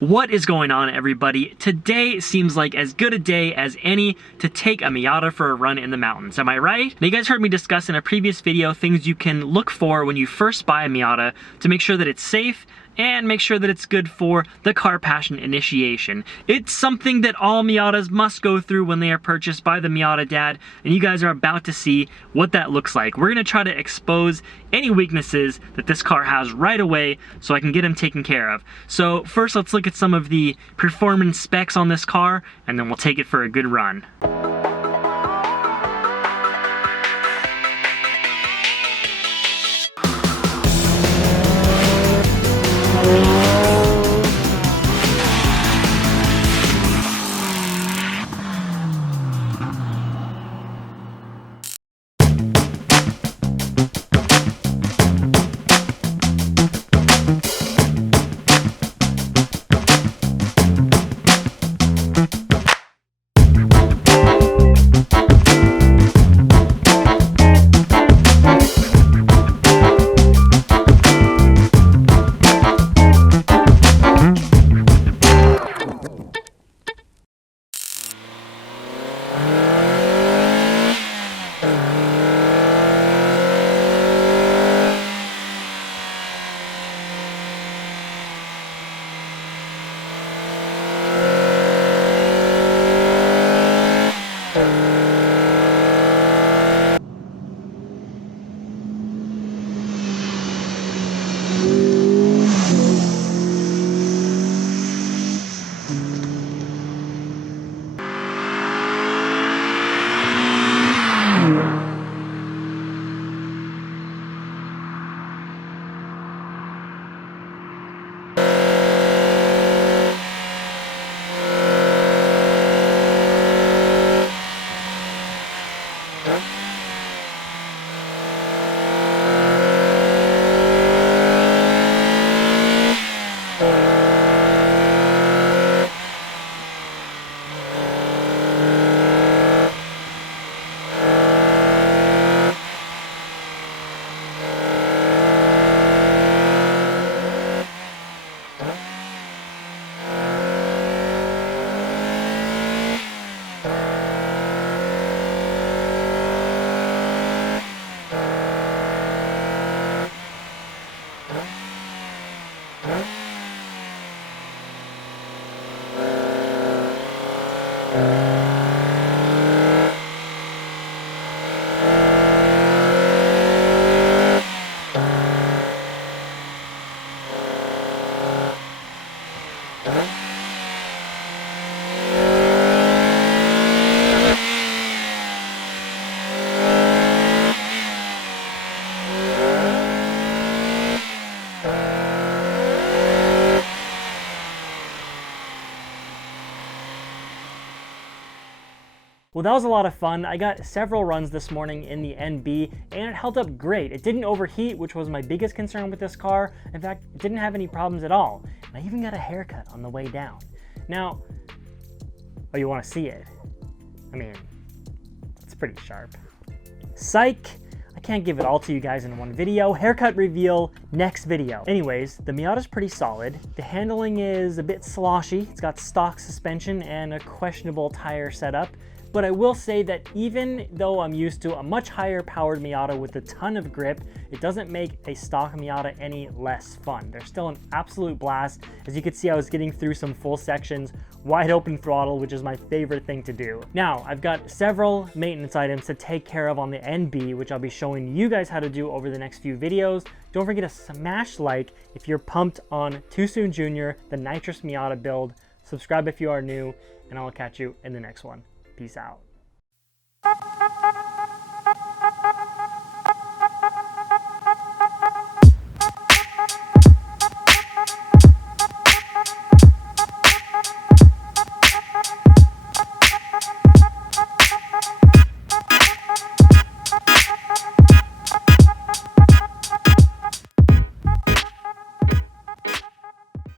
What is going on, everybody? Today seems like as good a day as any to take a Miata for a run in the mountains. Am I right? Now, you guys heard me discuss in a previous video things you can look for when you first buy a Miata to make sure that it's safe and make sure that it's good for the car passion initiation. It's something that all Miatas must go through when they are purchased by the Miata dad, and you guys are about to see what that looks like. We're gonna try to expose any weaknesses that this car has right away so I can get them taken care of. So first, let's look at some of the performance specs on this car, and then we'll take it for a good run. Well, that was a lot of fun. I got several runs this morning in the NB and it held up great. It didn't overheat, which was my biggest concern with this car. In fact, it didn't have any problems at all. And I even got a haircut on the way down. Now, oh, you want to see it? I mean, it's pretty sharp. Psych! I can't give it all to you guys in one video. Haircut reveal next video. Anyways, the Miata's pretty solid. The handling is a bit sloshy. It's got stock suspension and a questionable tire setup. But I will say that even though I'm used to a much higher powered Miata with a ton of grip, it doesn't make a stock Miata any less fun. They're still an absolute blast. As you can see, I was getting through some full sections, wide open throttle, which is my favorite thing to do. Now, I've got several maintenance items to take care of on the NB, which I'll be showing you guys how to do over the next few videos. Don't forget to smash like if you're pumped on Too Soon Jr., the nitrous Miata build. Subscribe if you are new, and I'll catch you in the next one. Peace out.